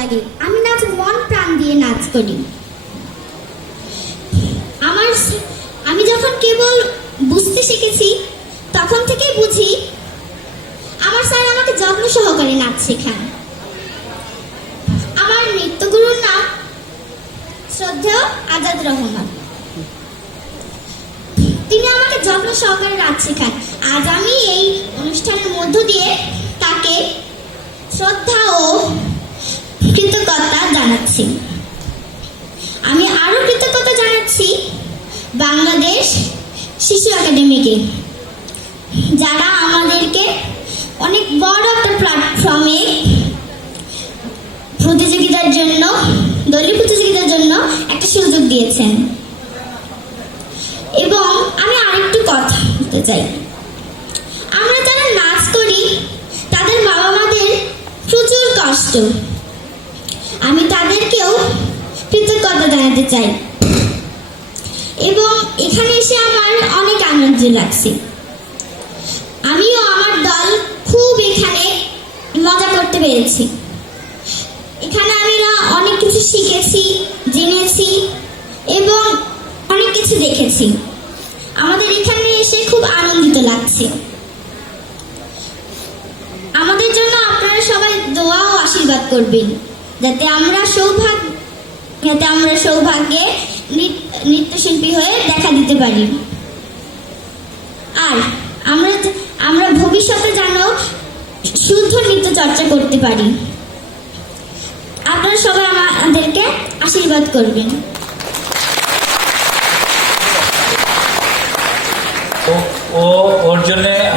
লাগে। আমি নাচ মন প্রাণ দিয়ে নাচ করি। আমি যখন কেবল বুঝতে শিখেছি তখন থেকেই বুঝি আমার স্যার আমাকে যত্ন সহকারে নাচ শেখান। আমার নৃত্যগুরুর নাম শ্রদ্ধেয় আজাদ রহমান। তিনি আমাকে যত্ন সহকারে নাচ শেখান। আজ আমি এই অনুষ্ঠানের মধ্য দিয়ে তাকে শ্রদ্ধা ও কৃতজ্ঞতা জানাচ্ছি। আমি আরো কৃতজ্ঞতা জানাচ্ছি বাংলাদেশ শিশু একাডেমিকে, যারা আমাদেরকে অনেক বড় একটা প্ল্যাটফর্মে প্রতিযোগিতার জন্য, দলীয় প্রতিযোগিতার জন্য একটা সুযোগ দিয়েছেন। এবং আমি আরেকটু কথা বলতে চাই, আমরা যারা নাচ করি তাদের বাবা মাদের প্রচুর কষ্ট। আমি তাদেরকেও কৃতজ্ঞতা জানাতে চাই এবং এখানে এসে আমার অনেক আনন্দ লাগছে। আমিও আমার দল খুব এখানে মজা করতে পেরেছি। এখানে আমরা অনেক কিছু শিখেছি, জেনেছি এবং অনেক কিছু দেখেছি। আমাদের এখানে এসে খুব আনন্দিত লাগছে। আমাদের জন্য আপনারা সবাই দোয়া ও আশীর্বাদ করবেন, যাতে আমরা সৌভাগ্যে নৃত্যশিল্পী হয়ে দেখা দিতে পারি। আর আমরা ভবিষ্যতে যেন শুদ্ধ নৃত্য চর্চা করতে পারি। আপনারা সবাই আমাদেরকে আশীর্বাদ করবেন। ওর জন্য